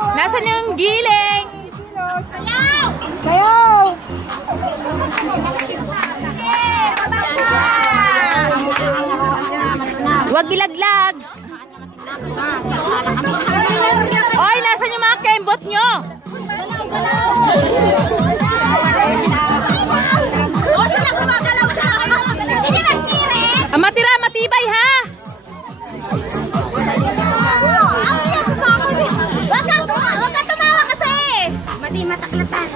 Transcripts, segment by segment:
Nasaan yung giling? Sayaw! Sayaw! Huwag ilaglag. Oy, nasaan yung mga kembot nyo? Matira, matibay ha. Huwag kang tumawa kasi. Mati mataklatan.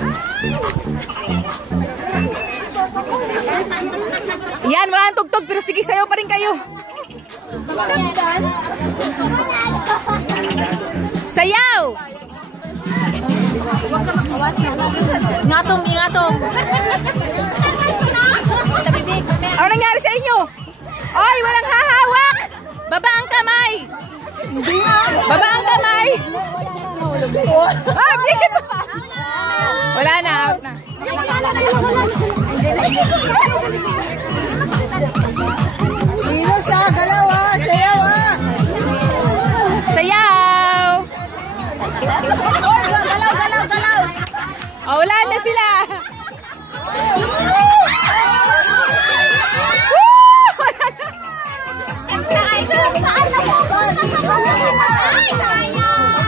Yan, wala nang tugtog pero sige, sayo pa rin kayo. Sayaw! Ingatong, ingatong. Ano nangyari sa inyo? Ay, walang hahawak! Baba ang kamay! Baba ang kamay! Ah, dito! Wala na, out na. Dilo sa galaw ha, sayaw ha. Sayaw! Galaw, galaw, galaw. Oh, wala na sila! Saan na po? Ay, sayang.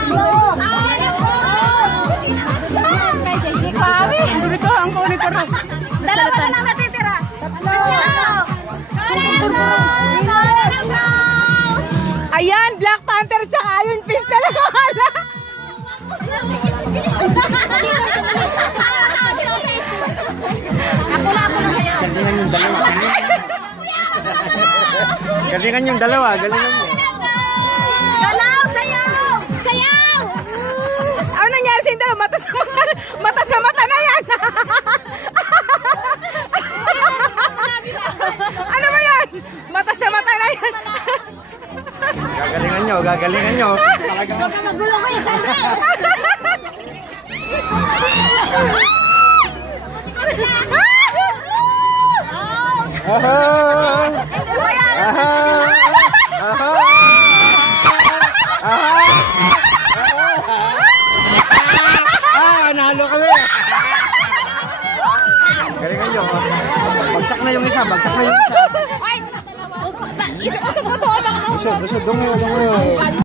Dalawa na lang natitira. Ayan, Black Panther tsaka Iron Fist na lang wala. Ako na kayo. Galingan yung dalawa, galingan nyo. Galaw, sayaw! Sayaw! Ano nangyari sa inyo? Mata sa mata na yan! Ano ba yan? Mata sa mata na yan! Gagalingan nyo, gagalingan nyo. Talagang... Huwag ka magulo ko yung sanda! Nalo kami. Galingan nyo. Bagsak na yung isa, bagsak na yung isa. Ay! Isa-usap na po! Busod, busod. Dungo, dungo.